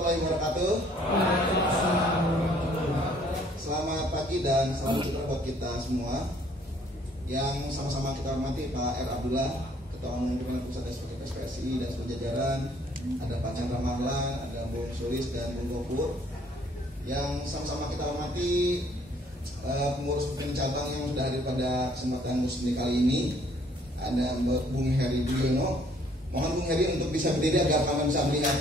warahmatullahi wabarakatuh. Selamat pagi dan selamat sejahtera buat kita semua. Yang sama-sama kita hormati Pak R. Abdullah, Ketua Umum Pimpinan Pusat SPSI dan seluruh jajaran. Ada Pak Chandra Mahlan, ada Bung Sulis dan Bung Gopur. Yang sama-sama kita hormati pengurus pimpinan cabang yang sudah hadir pada kesempatan musni kali ini. Ada Bung Heri Budiono. Mohon Bung Heri untuk bisa berdiri agar kami bisa melihat.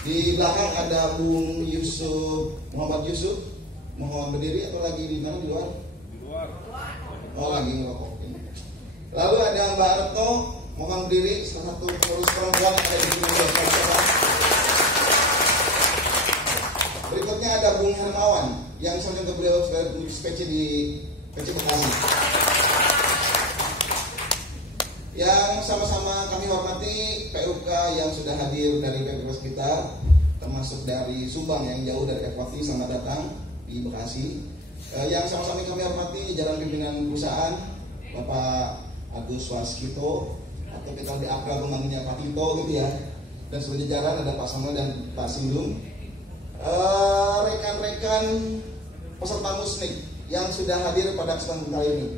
Di belakang ada Bung Yusuf, Muhammad Yusuf. Mohon berdiri atau lagi di mana, di luar? Di luar. Oh, lagi ngerokok. Lalu ada Mbak Retno, mohon berdiri, salah satu pengurus perempuan yang ada di sini. Berikutnya ada Bung Hermawan yang sambil ke beliau sebagai pengurus PC di PC Bekasi. Yang sama-sama kami hormati PUK yang sudah hadir dari PPS kita, termasuk dari Subang yang jauh dari evakuasi, selamat datang di Bekasi. Yang sama-sama kami hormati jajaran pimpinan perusahaan, Bapak Agus Waskito, atau kita lebih akrab memanggilnya Pak Tito gitu ya, dan seluruh jajaran ada Pak Samuel dan Pak Sindung. Rekan-rekan peserta musnik yang sudah hadir pada kesempatan kali ini.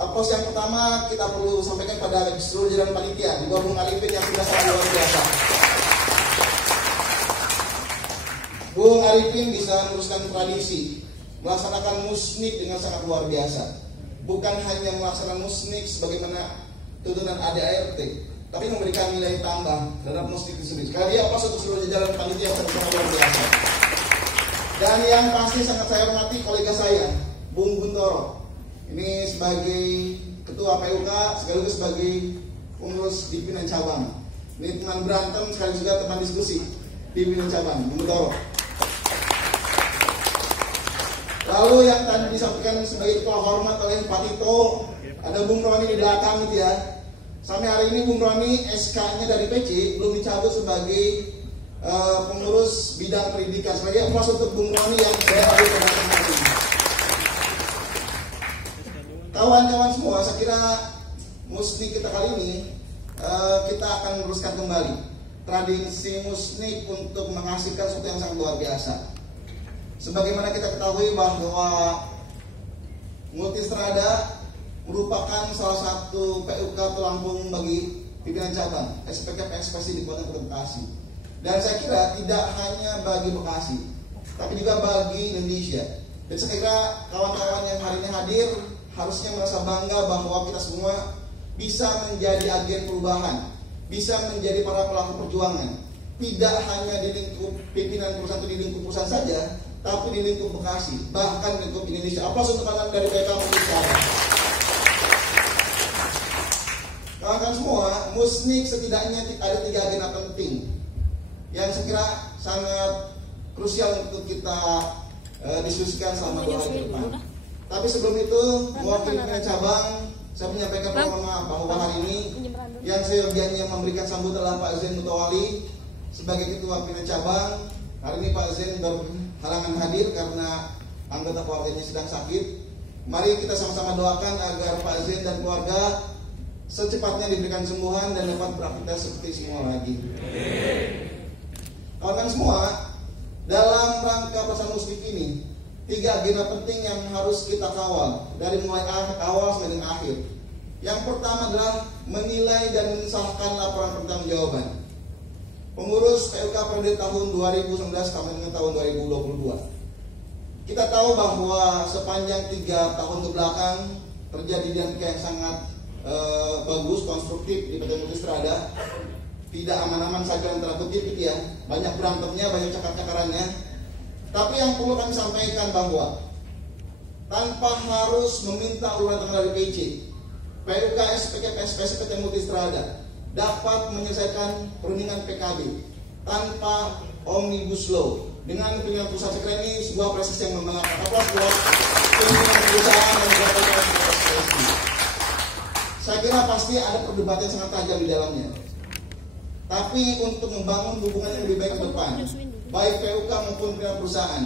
Aplaus yang pertama kita perlu sampaikan pada seluruh jajaran panitia di bawah Bung Arifin yang sudah sangat luar biasa. Bung Arifin bisa meneruskan tradisi melaksanakan musnik dengan sangat luar biasa. Bukan hanya melaksanakan musnik sebagaimana tuntunan ADART, tapi memberikan nilai tambah terhadap musnik itu sendiri. Sekali lagi aplaus untuk seluruh jajaran panitia yang sangat luar biasa. Dan yang pasti sangat saya hormati kolega saya, Bung Guntoro. Ini sebagai ketua PUK sekaligus sebagai pengurus di pimpinan cabang. Ini teman berantem sekaligus juga teman diskusi di pimpinan cabang, Bung Guntoro. Lalu yang tadi disampaikan sebagai ketua hormat oleh Pak Tito, ada Bung Roni di belakang gitu ya. Sampai hari ini Bung Roni SK-nya dari PC belum dicabut sebagai pengurus bidang pendidikan. Sebagai aplaus untuk Bung Roni yang sudah hadir pada hari ini. Kawan-kawan semua, saya kira musnik kita kali ini kita akan meneruskan kembali tradisi musnik untuk menghasilkan sesuatu yang sangat luar biasa. Sebagaimana kita ketahui bahwa Multistrada merupakan salah satu PUK tulang punggung bagi pimpinan cabang SPKP Ekspresi di Kota Bekasi. Dan saya kira tidak hanya bagi Bekasi, tapi juga bagi Indonesia. Dan saya kira kawan-kawan yang hari ini hadir harusnya merasa bangga bahwa kita semua bisa menjadi agen perubahan, bisa menjadi para pelaku perjuangan, tidak hanya di lingkup pimpinan perusahaan atau di lingkup perusahaan saja, tapi di lingkup Bekasi, bahkan di lingkup Indonesia. Aplaus untuk kawan dari PK Multistrada. Kawan-kawan semua, musnik setidaknya ada 3 agenda penting yang saya kira sangat krusial untuk kita diskusikan selama 2 hari ke depan. Tapi sebelum itu, mewakili pimpinan cabang, saya menyampaikan permohonan maaf bahwa hari ini yang saya berjanji memberikan sambutan adalah Pak Zain Mutawali sebagai ketua pimpinan cabang. Hari ini Pak Zain berhalangan hadir karena anggota keluarganya sedang sakit. Mari kita sama-sama doakan agar Pak Zain dan keluarga secepatnya diberikan sembuhan dan dapat beraktivitas seperti semua lagi. Kawan-kawan semua, dalam rangka pelaksanaan musnik ini 3 agenda penting yang harus kita kawal dari mulai awal sampai dengan akhir. Yang pertama adalah menilai dan mensahkan laporan pertanggungjawaban pengurus PUK periode tahun 2019 sampai dengan tahun 2022. Kita tahu bahwa sepanjang 3 tahun ke belakang terjadi dinamika yang sangat bagus, konstruktif di PT Multistrada. Tidak aman-aman saja yang terkutip gitu ya. Banyak berantemnya, banyak cakar-cakarannya. Tapi yang perlu kami sampaikan bahwa tanpa harus meminta uluran tangan dari PC, PUK SPKP PT Multistrada dapat menyelesaikan perundingan PKB tanpa omnibus law dengan pimpinan perusahaan. Saya kira ini sebuah prestasi yang membanggakan. Aplaus buat pimpinan perusahaan dan beberapa SPSI. Saya kira pasti ada perdebatan yang sangat tajam di dalamnya. Tapi untuk membangun hubungan yang lebih baik ke depan, baik PUK maupun pimpinan perusahaan,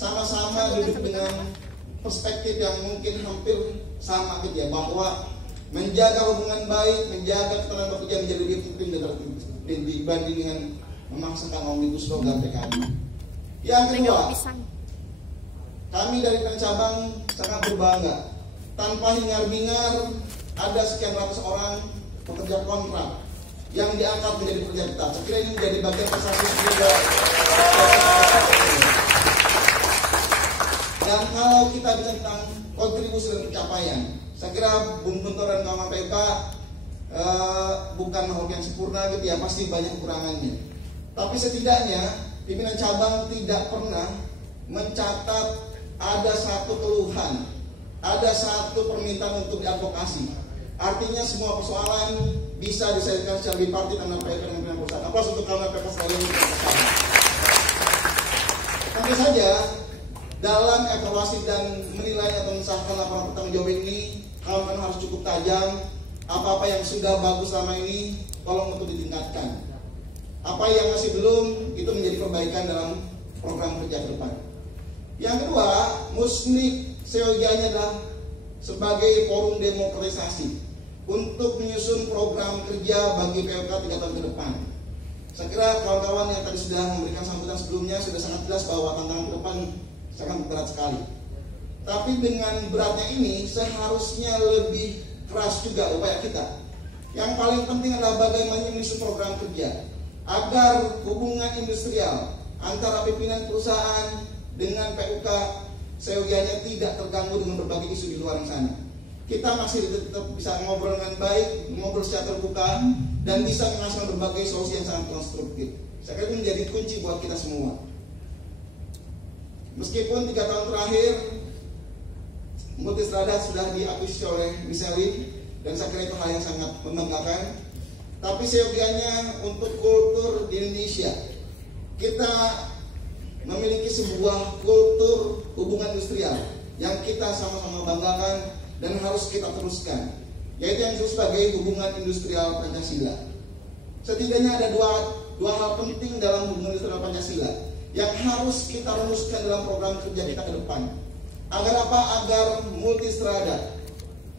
sama-sama duduk dengan perspektif yang mungkin hampir sama gitu ya, bahwa menjaga hubungan baik, menjaga ketenangan pekerjaan menjadi lebih penting dan tertentu. dibanding dengan memaksakan Omnibus Law dan PKB. Yang kedua, kami dari cabang sangat berbangga. Tanpa hingar-bingar, ada sekian ratus orang pekerja kontrak yang diangkat menjadi pekerja tetap. Saya kira ini menjadi bagian prestasi juga. Dan kalau kita bicara tentang kontribusi dan pencapaian, saya kira Bung Guntur dan kawan PK bukan makhluk yang sempurna gitu ya, pasti banyak kekurangannya. Tapi setidaknya pimpinan cabang tidak pernah mencatat ada satu keluhan, ada satu permintaan untuk diadvokasi. Artinya semua persoalan bisa diselesaikan secara bipartit antara PK dan pimpinan perusahaan. Aplaus untuk kawan PK sekalian. Tentu saja dalam evaluasi dan menilai atau mensahkan laporan pertanggung jawab ini, kawan-kawan harus cukup tajam. Apa-apa yang sudah bagus selama ini tolong untuk ditingkatkan. Apa yang masih belum, itu menjadi perbaikan dalam program kerja ke depan. Yang kedua, Musnik seyogianya adalah sebagai forum demokratisasi untuk menyusun program kerja bagi PLK 3 tahun ke depan. Saya kira kawan-kawan yang tadi sudah memberikan sambutan sebelumnya sudah sangat jelas bahwa tantangan ke depan sangat berat sekali. Tapi dengan beratnya ini seharusnya lebih keras juga upaya kita. Yang paling penting adalah bagaimana menyusun program kerja agar hubungan industrial antara pimpinan perusahaan dengan PUK seyogianya tidak terganggu dengan berbagai isu di luar sana. Kita masih tetap bisa ngobrol dengan baik, ngobrol secara terbuka, dan bisa menghasilkan berbagai solusi yang sangat konstruktif. Saya kira itu menjadi kunci buat kita semua. Meskipun 3 tahun terakhir Multistrada sudah diakuisisi oleh Michelin, dan saya kira itu hal yang sangat membanggakan. Tapi seyogianya untuk kultur di Indonesia, kita memiliki sebuah kultur hubungan industrial yang kita sama-sama banggakan dan harus kita teruskan, yaitu yang disebut sebagai hubungan industrial Pancasila. Setidaknya ada dua hal penting dalam hubungan industrial Pancasila yang harus kita rumuskan dalam program kerja kita ke depan. Agar apa? Agar Multistrada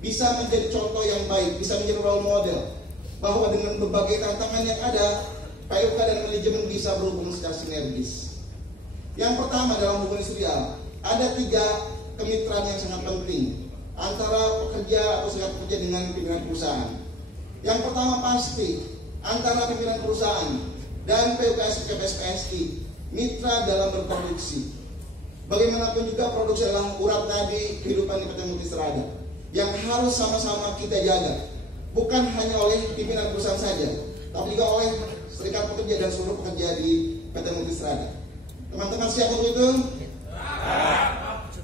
bisa menjadi contoh yang baik, bisa menjadi role model, bahwa dengan berbagai tantangan yang ada, PUK dan manajemen bisa berhubungan secara sinergis. Yang pertama dalam hubungan industrial, ada 3 kemitraan yang sangat penting antara pekerja atau serikat pekerja dengan pimpinan perusahaan. Yang pertama pasti antara pimpinan perusahaan dan PUKSI mitra dalam berproduksi. Bagaimanapun juga produksi adalah urat nadi kehidupan di PT Multistrada yang harus sama-sama kita jaga, bukan hanya oleh pimpinan perusahaan saja, tapi juga oleh serikat pekerja dan seluruh pekerja di PT Multistrada. Teman-teman siap untuk itu?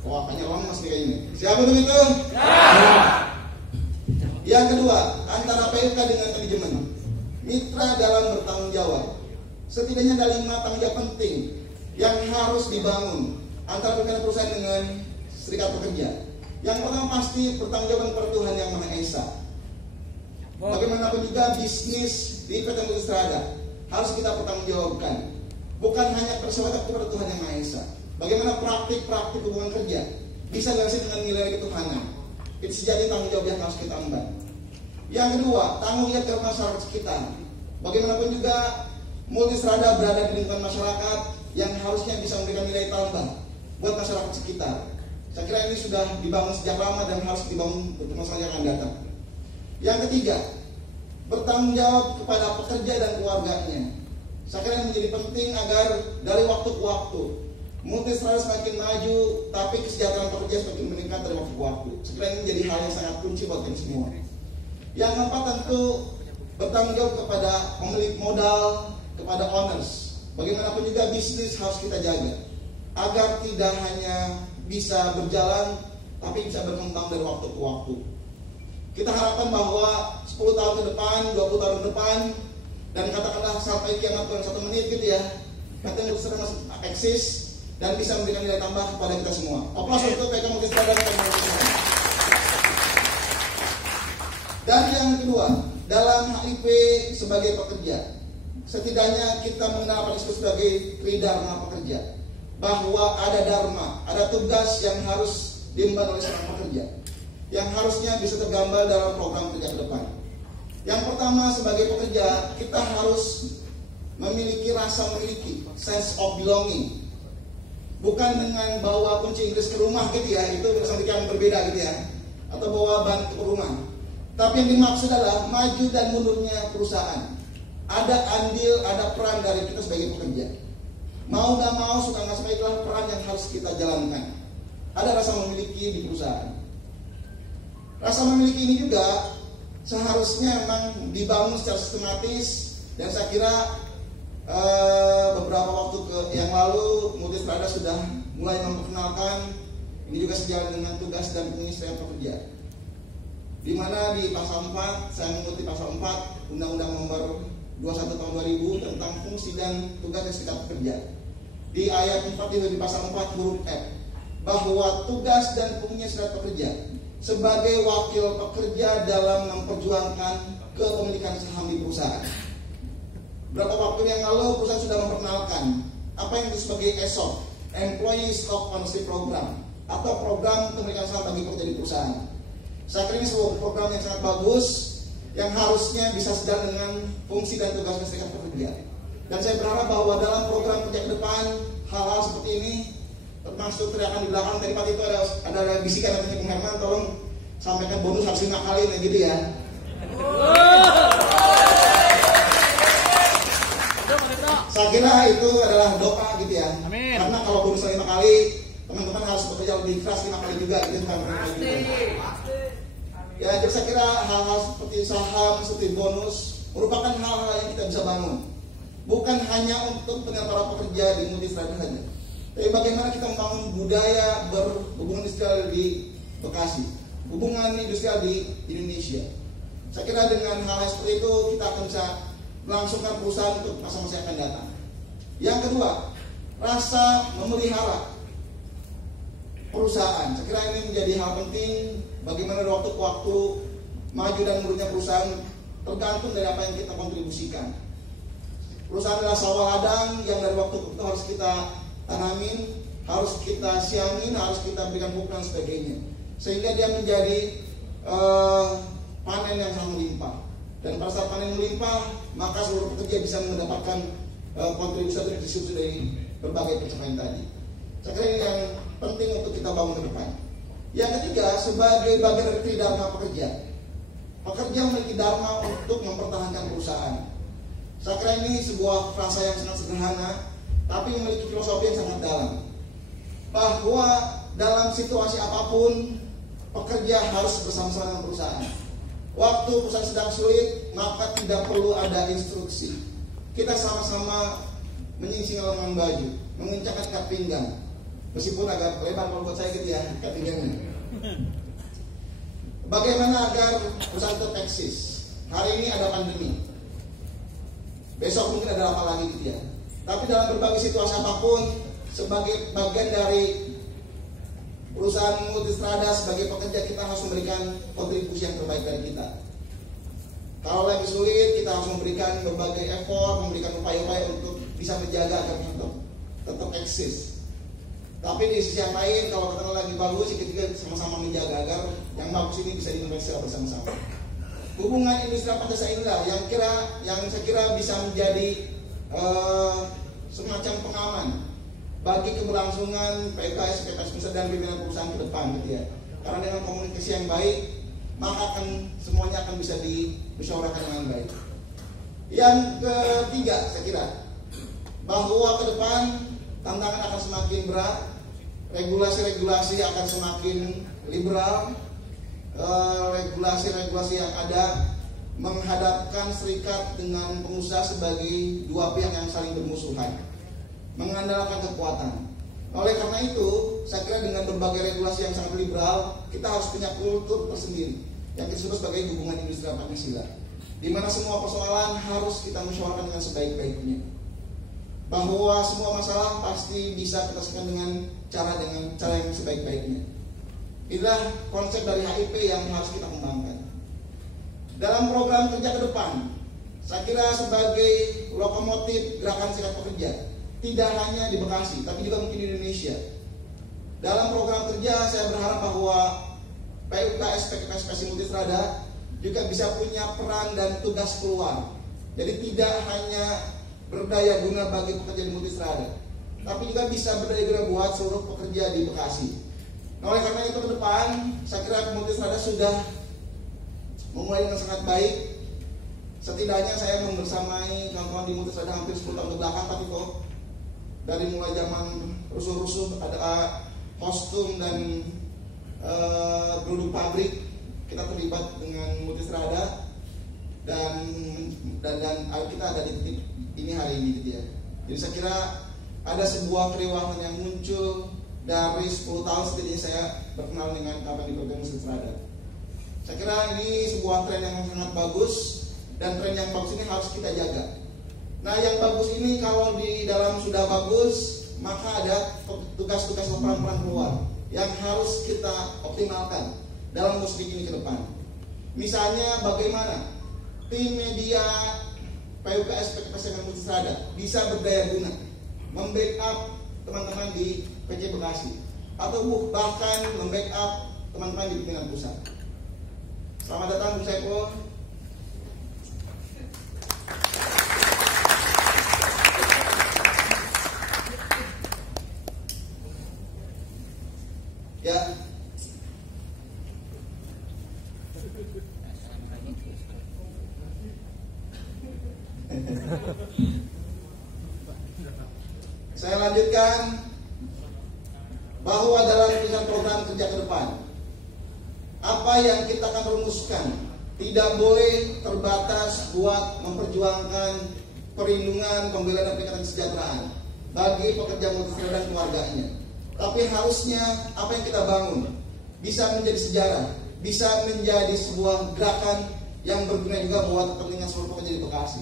Wah, hanya orang masih kayak ini. Siap untuk itu? Yang kedua, antara PUK dengan manajemen, mitra dalam bertanggung jawab. Setidaknya ada 5 tanggung jawab penting yang harus dibangun antara pimpinan perusahaan dengan serikat pekerja. Yang pertama pasti pertanggungjawaban kepada Tuhan Yang Maha Esa. Bagaimanapun juga bisnis di PT Multistrada harus kita pertanggungjawabkan, bukan hanya persyaratan kepada Tuhan Yang Maha Esa. Bagaimana praktik-praktik hubungan kerja bisa dilaksanakan dengan nilai ketuhanan. Itu sejati tanggung jawab yang harus kita emban. Yang kedua, tanggung jawab terhadap masyarakat sekitar. Bagaimanapun juga Multistrada berada di lingkungan masyarakat yang harusnya bisa memberikan nilai tambah buat masyarakat sekitar. Saya kira ini sudah dibangun sejak lama dan harus dibangun untuk masa yang akan datang. Yang ketiga, bertanggung jawab kepada pekerja dan keluarganya. Saya kira ini menjadi penting agar dari waktu ke waktu Multistrada semakin maju, tapi kesejahteraan pekerja semakin meningkat dari waktu ke waktu. Saya kira ini menjadi hal yang sangat kunci buat kita semua. Yang keempat tentu bertanggung jawab kepada pemilik modal, kepada owners. Bagaimanapun juga bisnis harus kita jaga agar tidak hanya bisa berjalan, tapi bisa berkembang dari waktu ke waktu. Kita harapkan bahwa 10 tahun ke depan, 20 tahun ke depan, dan katakanlah sampai kiamat kurang 1 menit gitu ya, PT Multistrada masih eksis dan bisa memberikan nilai tambah kepada kita semua. Aplaus untuk PT Multistrada dan teman-teman. Dan yang kedua, dalam HIP sebagai pekerja, setidaknya kita mengenal apa disebut sebagai tridharma pekerja, bahwa ada dharma, ada tugas yang harus diemban oleh seorang pekerja, yang harusnya bisa tergambar dalam program kerja ke depan. Yang pertama, sebagai pekerja kita harus memiliki sense of belonging. Bukan dengan bawa kunci Inggris ke rumah gitu ya, itu satu yang berbeda gitu ya, atau bawa ban ke rumah. Tapi yang dimaksud adalah maju dan mundurnya perusahaan. Ada andil, ada peran dari kita sebagai pekerja. Mau gak mau, suka gak suka, itulah peran yang harus kita jalankan. Ada rasa memiliki di perusahaan. Rasa memiliki ini juga seharusnya memang dibangun secara sistematis, dan saya kira beberapa waktu yang lalu Multistrada sudah mulai memperkenalkan ini juga sejalan dengan tugas dan fungsi serikat pekerja. Di mana di pasal 4, saya mengikuti pasal 4 Undang-Undang Nomor 21 Tahun 2000 tentang fungsi dan tugas serikat pekerja. Di ayat 4 di pasal 4 huruf F, bahwa tugas dan fungsi serikat pekerja sebagai wakil pekerja dalam memperjuangkan kepemilikan saham di perusahaan. Berapa waktu yang lalu perusahaan sudah memperkenalkan apa yang disebut sebagai ESOP, Employee Stock Ownership Program, atau program kepemilikan saham bagi pekerja di perusahaan. Saya kira ini sebuah program yang sangat bagus, yang harusnya bisa sejalan dengan fungsi dan tugas serikat pekerja. Dan saya berharap bahwa dalam program kerja ke depan hal-hal seperti ini, termasuk teriakan di belakang tadi Pak itu ada bisikan namanya Bung Herman, tolong sampaikan bonus harus 5 kali gitu ya. Saya kira itu adalah doa gitu ya. Amin. Karena kalau bonus 5 kali, teman-teman harus bekerja lebih keras 5 kali juga gitu kan. Ya, jadi saya kira hal-hal seperti saham, seperti bonus merupakan hal-hal yang kita bisa bangun. Bukan hanya untuk para pekerja di Multistrada saja. Tapi bagaimana kita membangun budaya berhubungan industrial di Bekasi, hubungan industrial di Indonesia. Saya kira dengan hal-hal seperti itu kita akan bisa melangsungkan perusahaan untuk masa-masa yang akan datang. Yang kedua, rasa memelihara perusahaan. Saya kira ini menjadi hal penting. Bagaimana dari waktu ke waktu maju dan mundurnya perusahaan tergantung dari apa yang kita kontribusikan. Perusahaan adalah sawah ladang yang dari waktu ke waktu harus kita tanamin, harus kita siangin, harus kita berikan pupuk dan sebagainya, sehingga dia menjadi panen yang sangat melimpah. Dan pada saat panen melimpah, maka seluruh pekerja bisa mendapatkan kontribusi atau distribusi dari berbagai pencapaian tadi. Saya kira ini yang penting untuk kita bangun ke depan. Yang ketiga, sebagai bagian dari tridharma pekerja, pekerja memiliki dharma untuk mempertahankan perusahaan. Saya kira ini sebuah frasa yang sangat sederhana, tapi memiliki filosofi yang sangat dalam. Bahwa dalam situasi apapun, pekerja harus bersama-sama dengan perusahaan. Waktu perusahaan sedang sulit, maka tidak perlu ada instruksi. Kita sama-sama menyingsing lengan baju, mengencangkan ikat pinggang. Meskipun agak lebar kalau buat saya gitu ya, ikat pinggangnya. Bagaimana agar perusahaan tetap eksis? Hari ini ada pandemi, besok mungkin ada apa lagi gitu ya. Tapi dalam berbagai situasi apapun, sebagai bagian dari perusahaan Multistrada, sebagai pekerja kita harus memberikan kontribusi yang terbaik dari kita. Kalau lagi sulit, kita harus memberikan berbagai effort, memberikan upaya-upaya untuk bisa menjaga agar tetap eksis. Tapi di sisi yang lain, kalau kita lagi bagus, kita sama-sama menjaga agar yang bagus ini bisa dimengerti secara bersama-sama. Hubungan industri Pancasila inilah yang saya kira bisa menjadi semacam pengaman bagi keberlangsungan PKS dan pimpinan perusahaan ke depan gitu ya. Karena dengan komunikasi yang baik, maka semuanya akan bisa dimusyawarahkan dengan baik. Yang ketiga, saya kira bahwa ke depan tantangan akan semakin berat, regulasi-regulasi akan semakin liberal, regulasi-regulasi yang ada menghadapkan serikat dengan pengusaha sebagai dua pihak yang saling bermusuhan, mengandalkan kekuatan. Oleh karena itu, saya kira dengan berbagai regulasi yang sangat liberal, kita harus punya kultur tersendiri yang disebut sebagai hubungan industri Pancasila, di mana semua persoalan harus kita musyawarahkan dengan sebaik-baiknya. Bahwa semua masalah pasti bisa kita selesaikan dengan cara yang sebaik-baiknya. Inilah konsep dari HIP yang harus kita kembangkan. Dalam program kerja ke depan, saya kira sebagai lokomotif gerakan serikat pekerja, tidak hanya di Bekasi, tapi juga mungkin di Indonesia. Dalam program kerja, saya berharap bahwa PKS Multistrada juga bisa punya peran dan tugas keluar. Jadi tidak hanya berdaya guna bagi pekerja di Multistrada, tapi juga bisa berdaya guna buat seluruh pekerja di Bekasi. Nah, oleh karena itu ke depan, saya kira Multistrada sudah memulai dengan sangat baik. Setidaknya saya membersamai kawan-kawan di Multistrada hampir 10 tahun kebelakang, tapi kok dari mulai zaman rusuh-rusuh ada kostum dan produk pabrik, kita terlibat dengan Multistrada dan kita ada di titik ini hari ini gitu ya. Jadi saya kira ada sebuah keriuhan yang muncul dari 10 tahun setidaknya saya berkenal dengan kawan di program Multistrada. Saya kira ini sebuah tren yang sangat bagus, dan tren yang bagus ini harus kita jaga. Nah, yang bagus ini kalau di dalam sudah bagus, maka ada tugas-tugas peran-peran keluar yang harus kita optimalkan dalam musik ini ke depan. Misalnya bagaimana tim media PUKS PKPSM Multistrada bisa berdaya guna membackup teman-teman di PC Bekasi, atau bahkan membackup teman-teman di pimpinan pusat. Selamat datang Bung Saiful. Ya. Saya lanjutkan bahwa dalam program kerja ke depan, apa yang kita akan rumuskan tidak boleh terbatas buat memperjuangkan perlindungan, pembelaan dan peningkatan kesejahteraan bagi pekerja Multistrada dan keluarganya. Tapi harusnya apa yang kita bangun bisa menjadi sejarah, bisa menjadi sebuah gerakan yang berguna juga buat kepentingan seluruh pekerja di Bekasi.